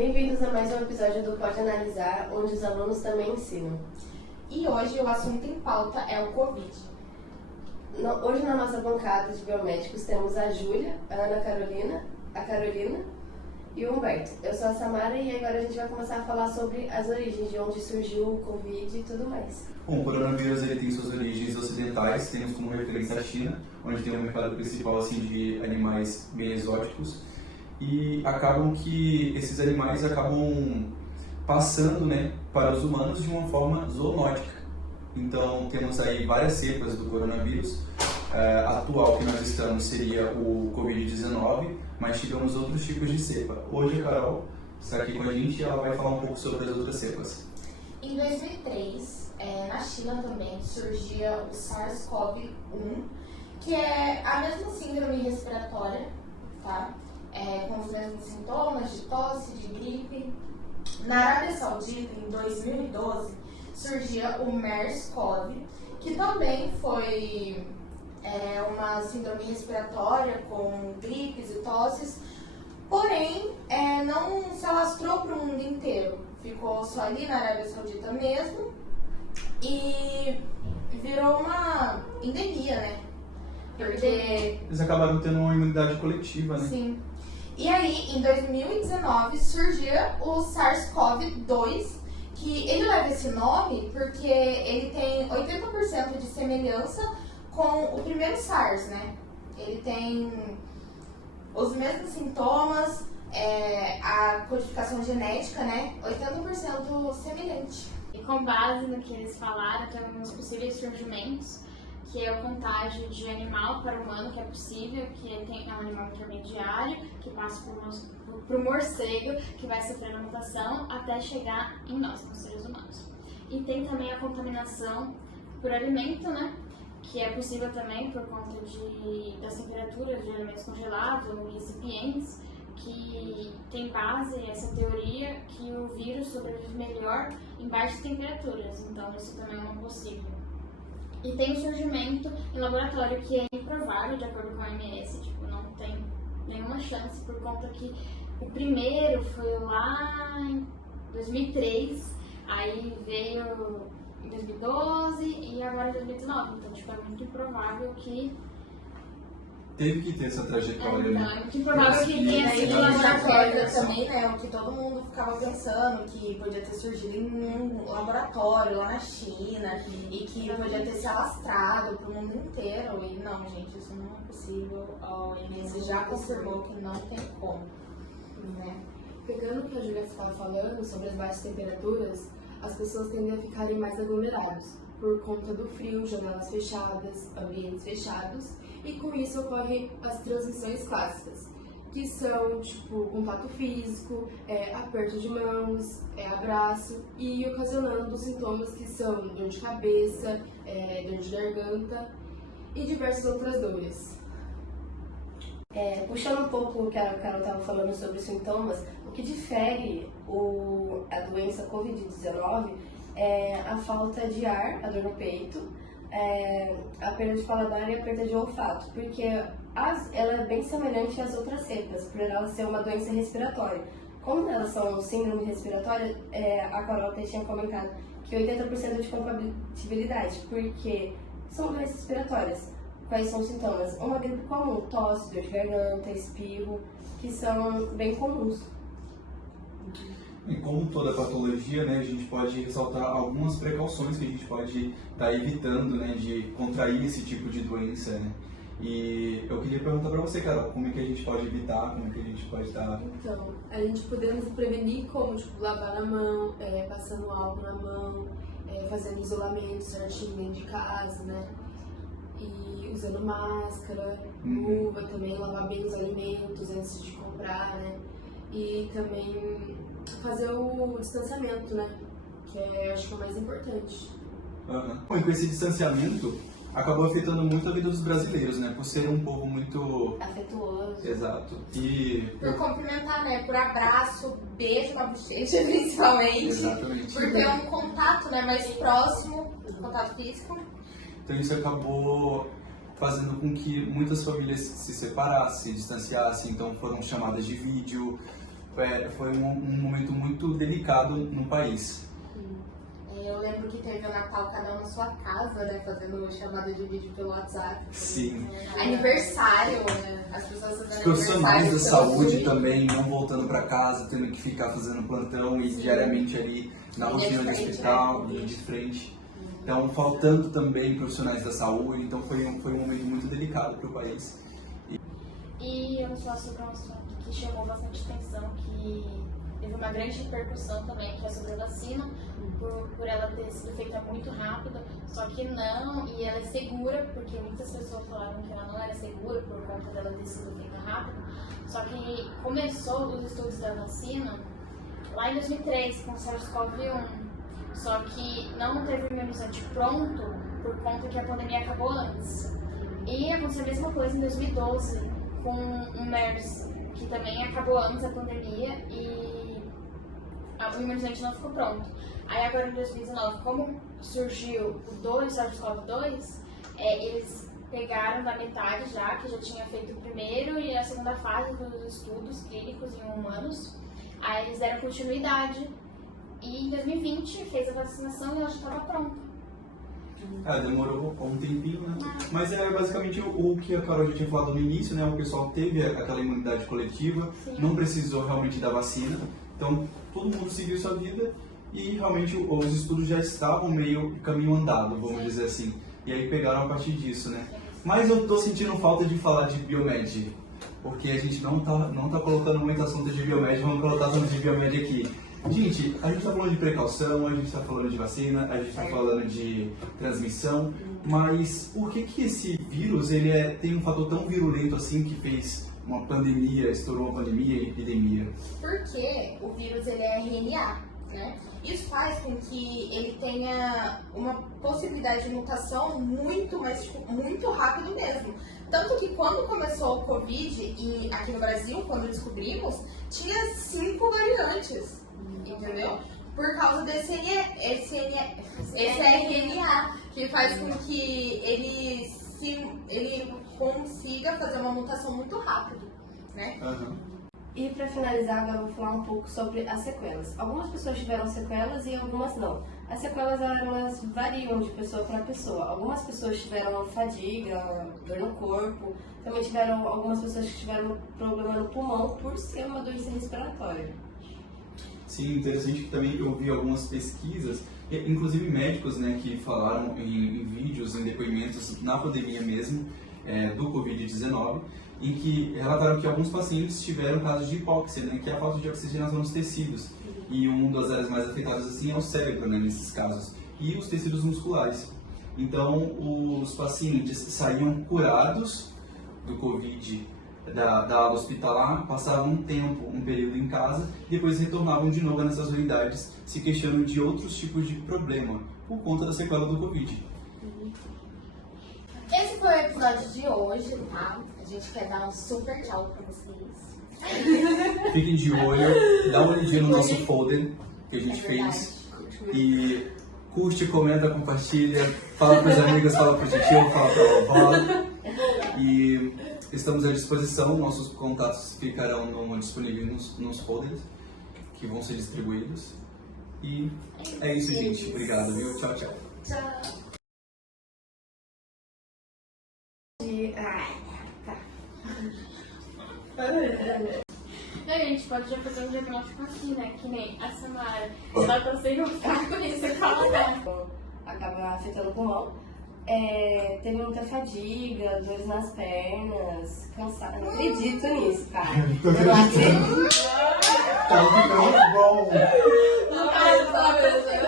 Bem-vindos a mais um episódio do Pode Analisar, onde os alunos também ensinam. E hoje o assunto em pauta é o Covid. Hoje na nossa bancada de biomédicos temos a Júlia, a Ana Carolina, a Carolina e o Humberto. Eu sou a Samara e agora a gente vai começar a falar sobre as origens, de onde surgiu o Covid e tudo mais. Bom, o coronavírus ele tem suas origens ocidentais, temos como referência a China, onde tem um mercado principal assim, de animais bem exóticos. E acabam que esses animais acabam passando, né, para os humanos de uma forma zoonótica. Então temos aí várias cepas do coronavírus. Atual que nós estamos seria o Covid-19, mas tivemos outros tipos de cepa. Hoje a Carol está aqui com a gente e ela vai falar um pouco sobre as outras cepas. Em 2003, na China também, surgia o SARS-CoV-1, que é a mesma síndrome respiratória, tá? Com os mesmos sintomas de tosse, de gripe. Na Arábia Saudita, em 2012, surgia o MERS-CoV, que também foi uma síndrome respiratória com gripes e tosses, porém não se alastrou para o mundo inteiro, ficou só ali na Arábia Saudita mesmo e virou uma endemia, né? Porque eles acabaram tendo uma imunidade coletiva, né? Sim. E aí, em 2019, surgia o SARS-CoV-2, que ele leva esse nome porque ele tem 80% de semelhança com o primeiro SARS, né? Ele tem os mesmos sintomas, a codificação genética, né? 80% semelhante. E com base no que eles falaram, temos possíveis surgimentos, que é o contágio de animal para humano, que é possível, que é um animal intermediário, que passa por morcego, que vai sofrendo a mutação até chegar em nós, nos seres humanos. E tem também a contaminação por alimento, né? Que é possível também por conta das temperaturas de alimentos congelados ou recipientes, que tem base essa teoria que o vírus sobrevive melhor em baixas temperaturas, então isso também é uma possível. E tem o surgimento em laboratório, que é improvável, de acordo com a OMS, não tem nenhuma chance, por conta que o primeiro foi lá em 2003, aí veio em 2012 e agora em 2019, então é muito improvável que... Teve que ter essa trajetória, né? É muito improvável que tenha sido em laboratório também, né? O que todo mundo ficava pensando que podia ter surgido em um laboratório lá na China e que podia ter se alastrado para o mundo inteiro. E não, gente, isso não é possível. A OMS já confirmou que não tem como, né? Pegando o que a Júlia estava falando sobre as baixas temperaturas, as pessoas tendem a ficarem mais aglomerados por conta do frio, janelas fechadas, ambientes fechados, e com isso ocorrem as transmissões clássicas, que são contato físico, aperto de mãos, abraço, e ocasionando sintomas que são dor de cabeça, dor de garganta e diversas outras dores. Puxando um pouco o que a Carol estava falando sobre os sintomas, o que difere a doença Covid-19 é a falta de ar, a dor no peito, a perda de paladar e a perda de olfato, porque ela é bem semelhante às outras cepas, por ela ser uma doença respiratória. Como elas são síndrome respiratória, a Carol até tinha comentado que 80% de compatibilidade, porque são doenças respiratórias. Quais são os sintomas? Uma gripe comum, tosse, dor de garganta, espirro, que são bem comuns. E como toda patologia, né, a gente pode ressaltar algumas precauções que a gente pode estar evitando, né, de contrair esse tipo de doença, né? E eu queria perguntar para você, Carol, como é que a gente pode evitar, como é que a gente pode estar... Então, a gente podemos prevenir como, lavar a mão, passando álcool na mão, fazendo isolamento certinho dentro de casa, né? E usando máscara, luva também, lavar bem os alimentos antes de comprar, né? E também fazer o distanciamento, né? Que acho que é o mais importante. Bom, e com esse distanciamento, acabou afetando muito a vida dos brasileiros, né? Por ser um povo muito... afetuoso. Exato. E... por cumprimentar, né? Por abraço, beijo na bochecha, principalmente. Exatamente. Por ter um contato, né, mais próximo, contato físico. Então isso acabou fazendo com que muitas famílias se separassem, se distanciassem, então foram chamadas de vídeo, foi um momento muito delicado no país. Eu lembro que teve o Natal cada um na sua casa, né? Fazendo chamada de vídeo pelo WhatsApp. Sim. Aniversário, né? As pessoas fazendo Os profissionais da aniversário saúde pelo também não voltando para casa, tendo que ficar fazendo plantão e diariamente ali na rotina do hospital, linha de frente. Então, faltando também profissionais da saúde, então foi um momento muito delicado para o país. E eu vou falar sobre um assunto que chamou bastante atenção, que teve uma grande repercussão também, que é sobre a vacina, por ela ter sido feita muito rápido, só que não, e ela é segura, porque muitas pessoas falaram que ela não era segura por conta dela ter sido feita rápido, só que começou os estudos da vacina lá em 2003, com o SARS-CoV-1, só que não teve o imunizante pronto por conta que a pandemia acabou antes. E aconteceu a mesma coisa em 2012, com o MERS, que também acabou antes da pandemia e o imunizante não ficou pronto. Aí agora em 2019, como surgiu o SARS-CoV-2, eles pegaram da metade já, que já tinha feito o primeiro e a segunda fase dos estudos clínicos em humanos. Aí eles deram continuidade e em 2020 fez a vacinação e ela já estava pronta. Demorou um tempinho, né? Mas é basicamente o que a Carol já tinha falado no início, né? O pessoal teve aquela imunidade coletiva, Sim. não precisou realmente da vacina, então todo mundo seguiu sua vida e realmente os estudos já estavam meio caminho andado, vamos dizer assim. E aí pegaram a partir disso, né? Mas eu tô sentindo falta de falar de biomed, porque a gente não tá colocando muito assunto de biomed, vamos colocar assunto de biomed aqui. Gente, a gente tá falando de precaução, a gente tá falando de vacina, a gente tá falando de transmissão, mas por que esse vírus ele tem um fator tão virulento assim que fez uma pandemia, estourou uma pandemia e epidemia? Porque o vírus ele é RNA, né? Isso faz com que ele tenha uma possibilidade de mutação muito rápido mesmo. Tanto que quando começou o Covid aqui no Brasil, quando descobrimos, tinha 5 variantes. Entendeu? Por causa desse RNA, que faz com que ele consiga fazer uma mutação muito rápido, né? Uhum. E para finalizar, agora eu vou falar um pouco sobre as sequelas. Algumas pessoas tiveram sequelas e algumas não. As sequelas elas variam de pessoa para pessoa. Algumas pessoas tiveram fadiga, dor no corpo. Também tiveram algumas pessoas que tiveram problema no pulmão por ser uma doença respiratória. Sim, interessante que também eu vi algumas pesquisas, inclusive médicos, né, que falaram em vídeos, em depoimentos na pandemia mesmo, do Covid-19, em que relataram que alguns pacientes tiveram casos de hipóxia, né, que é a falta de oxigenação nos tecidos. E uma das áreas mais afetadas assim é o cérebro, né, nesses casos, e os tecidos musculares. Então, os pacientes saíam curados do Covid da aula hospitalar, passavam um período em casa, e depois retornavam de novo nessas unidades, se queixando de outros tipos de problema, por conta da sequela do Covid. Esse foi o episódio de hoje, tá? A gente quer dar um super tchau pra vocês. Fiquem de olho, dá uma olhadinha no nosso folder que a gente fez, e curte, comenta, compartilha, fala pros amigos, fala pro tio, fala pra vovó, e estamos à disposição, nossos contatos ficarão disponíveis nos folders que vão ser distribuídos. E é isso, gente. Obrigado, viu? Tchau, tchau. Tchau. A gente pode já fazer um diagnóstico aqui, né? Que nem a Samara. Ela tá sem gostar com isso, fala. Acaba afetando o pulmão. Teve muita fadiga, dores nas pernas, cansada. Não acredito nisso, cara. Eu não acredito. Tá muito bom. Não faz essa vez, né?